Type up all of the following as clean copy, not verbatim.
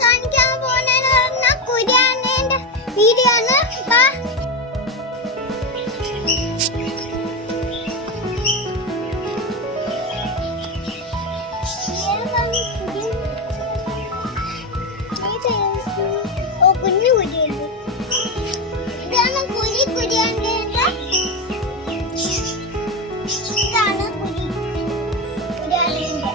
കാണിക്കാൻ പോകുന്ന കുര്യാനേന്റെ വീഡിയോ ആണ്. കുഞ്ഞു കുരിയുണ്ട്. ഇതാണ് കുര്യാന്റെ. ഇതാണ് കുര്യാനേന്റെ.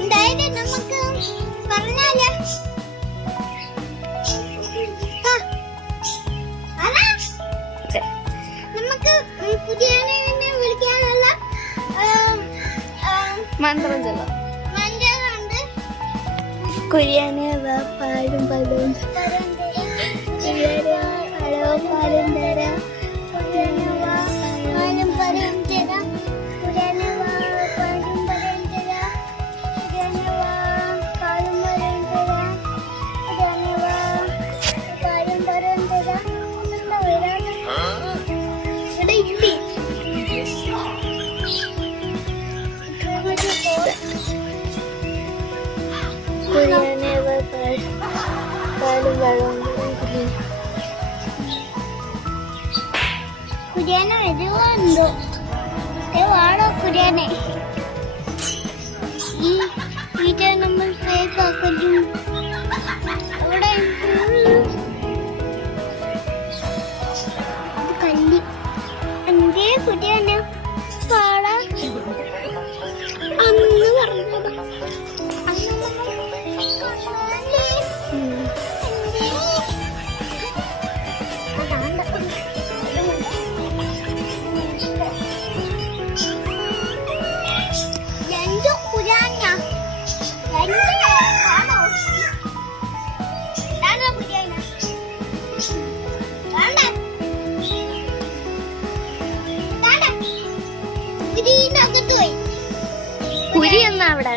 എന്തായാലും നമുക്ക് പറഞ്ഞാലോ. നമുക്ക് കുര്യാനെ വിളിക്കാനുള്ള മന്ത്രം ചൊല്ലാം. മന്ത്രമുണ്ട്. കുര്യാനെ പാലും പലവും കുര്യാനെ പഴവും പാലും തരാം. കുര്യാനെ പാലും പഴവും തരാം. കുര്യാനെ പാലും പഴവും തരാം. കുര്യാനെ പാലും പഴവും തരാം. കുര്യാനെ പാലും പഴവും തരാം. എന്താ വരാതെ ഇവിടെ ഇല്ലേ? കുര്യാനെ പാലും വെള്ളവും കുര്യാനെ വരുവാണ്ടോ? വാടോ കുര്യാനെ. ഈ വീട്ടിൽ നമ്മൾ സേഫ് ആക്കുന്നു. അവിടെ കല്ലി എന്തേ കുര്യാനെ പാടാ അന്ന് പറഞ്ഞത്. കുരി എന്നാ അവിടെ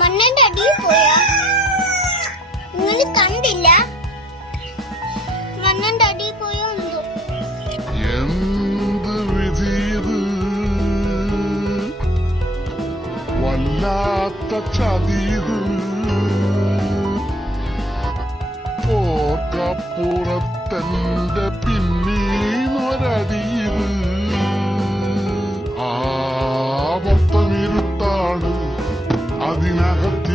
മണ്ണിന്റെ അടിയിൽ പോയാ നിങ്ങൾ കണ്ടില്ല? മണ്ണിന്റെ അടിയിൽ പോയോ എന്തോ. എന്ത് വിധിയത്, വല്ലാത്ത ചതിയത്, പോർക്കപ്പുറത്തെന്റെ പിന്നീന്നൊരടിയത്. ആവത്തമിരുട്ടാണ്, അതിനകത്ത്